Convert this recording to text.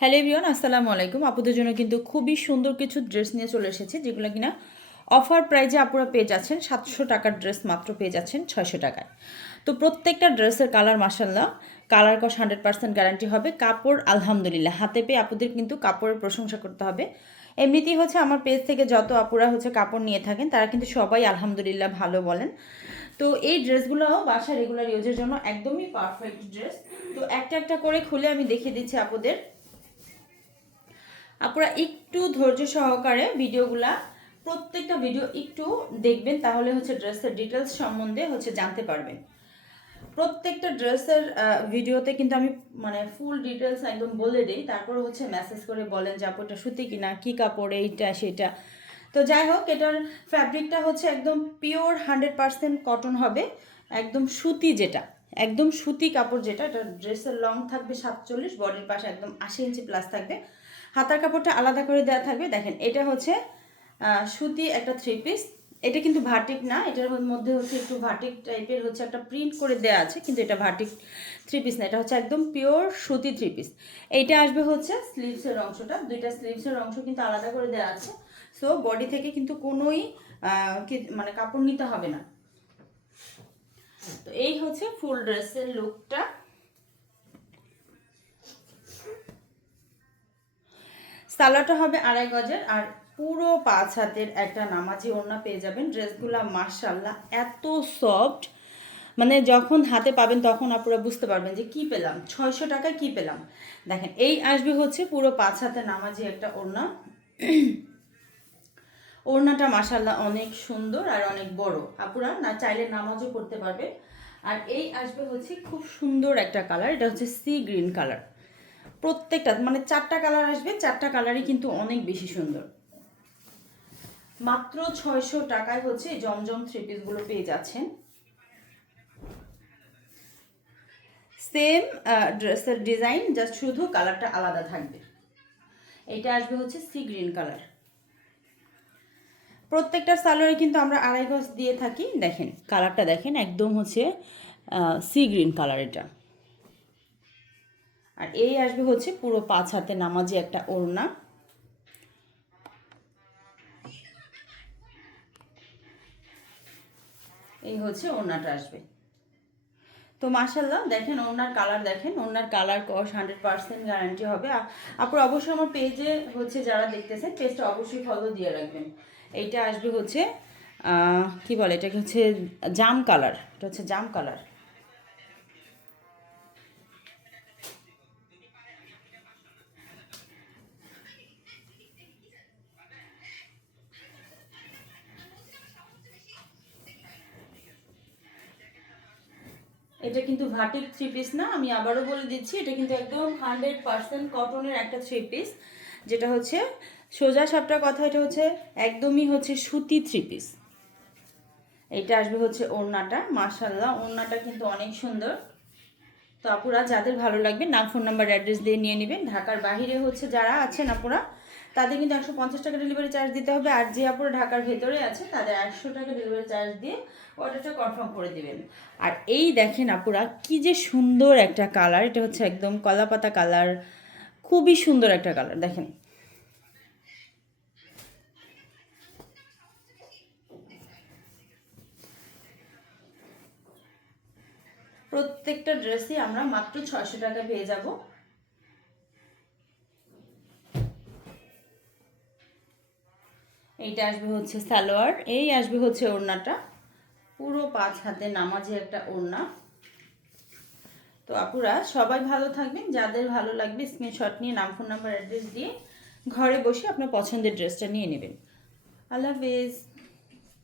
Hello everyone আসসালামু আলাইকুম। আপুদের জন্য কিন্তু খুবই সুন্দর কিছু ড্রেস নিয়ে চলে এসেছে, যেগুলো কিনা অফার প্রাইজে আপুরা পেয়ে যাচ্ছেন সাতশো টাকার ড্রেস মাত্র পেয়ে যাচ্ছেন ছয়শো টাকায়। তো প্রত্যেকটা ড্রেসের কালার মাসাল্লাহ কালার কস হান্ড্রেড পার্সেন্ট গ্যারান্টি হবে। কাপড় আলহামদুলিল্লাহ, হাতে পেয়ে আপুদের কিন্তু কাপড়ের প্রশংসা করতে হবে। এমনিতেই হচ্ছে আমার পেজ থেকে যত আপুরা হচ্ছে কাপড় নিয়ে থাকেন, তারা কিন্তু সবাই আলহামদুলিল্লাহ ভালো বলেন। তো এই ড্রেসগুলো বাসা রেগুলার ইউজের জন্য একদমই পারফেক্ট ড্রেস তো একটা একটা করে খুলে আমি দেখিয়ে দিচ্ছি আপুদের। আপনারা একটু ধৈর্য সহকারে ভিডিওগুলা, প্রত্যেকটা ভিডিও একটু দেখবেন, তাহলে হচ্ছে ড্রেসের ডিটেলস সম্বন্ধে হচ্ছে জানতে পারবেন। প্রত্যেকটা ড্রেসের ভিডিওতে কিন্তু আমি মানে ফুল ডিটেলস একদম বলে দিই, তারপরে হচ্ছে মেসেজ করে বলেন যে আপুটা সুতি কিনা, কী কাপড়, এইটা, সেটা। তো যাই হোক, এটার ফ্যাব্রিকটা হচ্ছে একদম পিওর হান্ড্রেড পারসেন্ট কটন হবে, একদম সুতি যেটা, একদম সুতি কাপড় যেটা, এটা ড্রেসের লং থাকবে সাতচল্লিশ বডির পাশে একদম আশি ইঞ্চি প্লাস থাকবে। হাতার কাপড়টা আলাদা করে দেওয়া থাকবে। দেখেন, এটা হচ্ছে সুতি একটা থ্রি পিস এটা কিন্তু ভাটিক না, এটার মধ্যে হচ্ছে একটু ভাটিক টাইপের হচ্ছে একটা প্রিন্ট করে দেওয়া আছে, কিন্তু এটা ভাটিক থ্রি পিস না, এটা হচ্ছে একদম পিওর সুতি থ্রি পিস এইটা আসবে হচ্ছে স্লিভসের অংশটা, দুইটা স্লিভসের অংশ কিন্তু আলাদা করে দেওয়া আছে। সো বডি থেকে কিন্তু কোনোই মানে কাপড় নিতে হবে না। তো এই হচ্ছে ফুল ড্রেসের লুকটা সালোয়ারটা হবে আড়াই গজের, আর পুরো পাঁচ হাতের একটা নামাজি ওড়না পেয়ে যাবেন। ড্রেসগুলা মার্শাল্লাহ এত সফট। মানে যখন হাতে পাবেন তখন আপনারা বুঝতে পারবেন যে কি পেলাম, ছয়শো টাকায় কি পেলাম। দেখেন, এই আসবে হচ্ছে পুরো পাঁচ হাতে নামাজি একটা ওড়না। ওড়নাটা মাসাল্লাহ অনেক সুন্দর আর অনেক বড়। আপুরা না চাইলে নামাজও পড়তে পারবে আর এই আসবে হচ্ছে খুব সুন্দর একটা কালার, এটা হচ্ছে সি গ্রিন কালার। প্রত্যেকটা মানে চারটা কালার আসবে, চারটা কালারই কিন্তু অনেক বেশি সুন্দর। মাত্র ছয়শো টাকায় হচ্ছে জমজম থ্রি পিসগুলো পেয়ে যাচ্ছেন। সেম ড্রেসের ডিজাইন জাস্ট শুধু কালারটা আলাদা থাকবে। এইটা আসবে হচ্ছে সি গ্রিন কালার প্রত্যেকটা সালোয়ারে কিন্তু আমরা আড়াই গজ দিয়ে থাকি। দেখেন কালারটা দেখেন, একদম হচ্ছে সি গ্রিন কালার এটা। আর এই আসবে হচ্ছে পুরো পাঁচ হাতে নামাজি একটা ওড়না। এই হচ্ছে ওড়নাটা আসবে। তো মাশাল্লাহ দেখেন ওনার কালার, দেখেন ওনার কালার কস হান্ড্রেড পার্সেন্ট গ্যারান্টি হবে। আ- আপনারা অবশ্যই আমার পেজে হচ্ছে যারা দেখতেছেন, পেজটা অবশ্যই ফলো দিয়ে রাখবেন। এইটা আসবে হচ্ছে কি বলে এটাকে হচ্ছে, জাম কালার। এটা হচ্ছে জাম কালার। এটা কিন্তু ভাটিক থ্রি পিস না, আমি আবারও বলে দিচ্ছি, এটা কিন্তু একদম হান্ড্রেড পার্সেন্ট কটনের একটা থ্রি পিস যেটা হচ্ছে সোজা সাপটা কথা, এটা হচ্ছে একদমই হচ্ছে সুতি থ্রি পিস এইটা আসবে হচ্ছে ওড়নাটা মাশাল্লাহ ওড়নাটা কিন্তু অনেক সুন্দর। তো আপুরা, যাদের ভালো লাগবে, নাম ফোন নাম্বার অ্যাড্রেস দিয়ে নিয়ে নেবেন। ঢাকার বাইরে হচ্ছে যারা আছেন আপুরা তাদের কিন্তু একশো পঞ্চাশ টাকা ডেলিভারি চার্জ দিতে হবে আর যে আপুরা ঢাকার ভেতরে আছে, তাদের একশো টাকা ডেলিভারি চার্জ দিয়ে অর্ডারটা কনফার্ম করে দিবেন। আর এই দেখেন আপুরা, কি যে সুন্দর একটা কালার এটা হচ্ছে একদম কলাপাতা কালার খুবই সুন্দর একটা কালার দেখেন। প্রত্যেকটা ড্রেসই আমরা মাত্র ছয়শো টাকা পেয়ে যাব। এইটা আসবে হচ্ছে সালোয়ার, এই আসবে হচ্ছে ওড়নাটা। পুরো পাঁচ হাতে নামাজে একটা ওড়না। তো আপুরা, সবাই ভালো থাকবেন। যাদের ভালো লাগবে স্ক্রিনশট নিয়ে, নাম ফোন নাম্বার অ্যাড্রেস দিয়ে ঘরে বসে আপনার পছন্দের ড্রেসটা নিয়ে নেবেন। আল্লাহ হাফেজ।